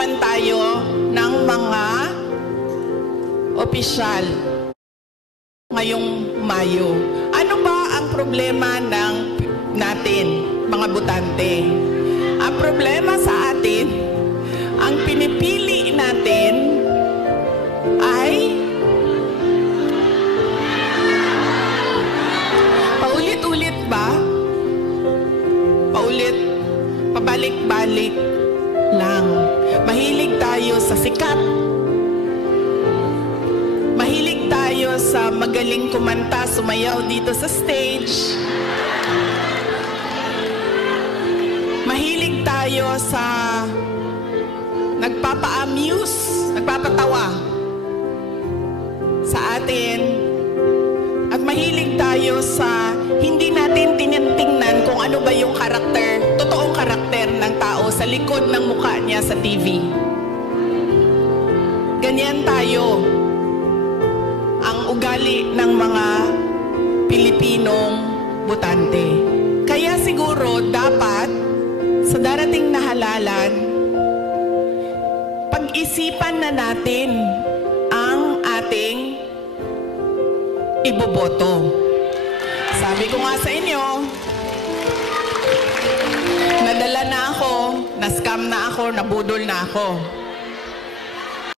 naman tayo ng mga opisyal ngayong Mayo. Ano ba ang problema natin, mga botante? Ang problema sa atin, ang pinipili natin ay paulit-ulit ba? Pabalik-balik lang. Mahilig tayo sa sikat. Mahilig tayo sa magaling kumanta, sumayaw dito sa stage. Mahilig tayo sa nagpapa-amuse, nagpapatawa sa atin. At mahilig tayo sa hindi natin tinitingnan kung ano ba yung karakter, totoong karakter ng tao sa likod ng mukha niya sa TV. Ganyan tayo ang ugali ng mga Pilipinong botante. Kaya siguro dapat sa darating na halalan, pag-isipan na natin ang ating iboboto. Sabi ko nga sa inyo, nadala na ako, na-scam na ako, nabudol na ako.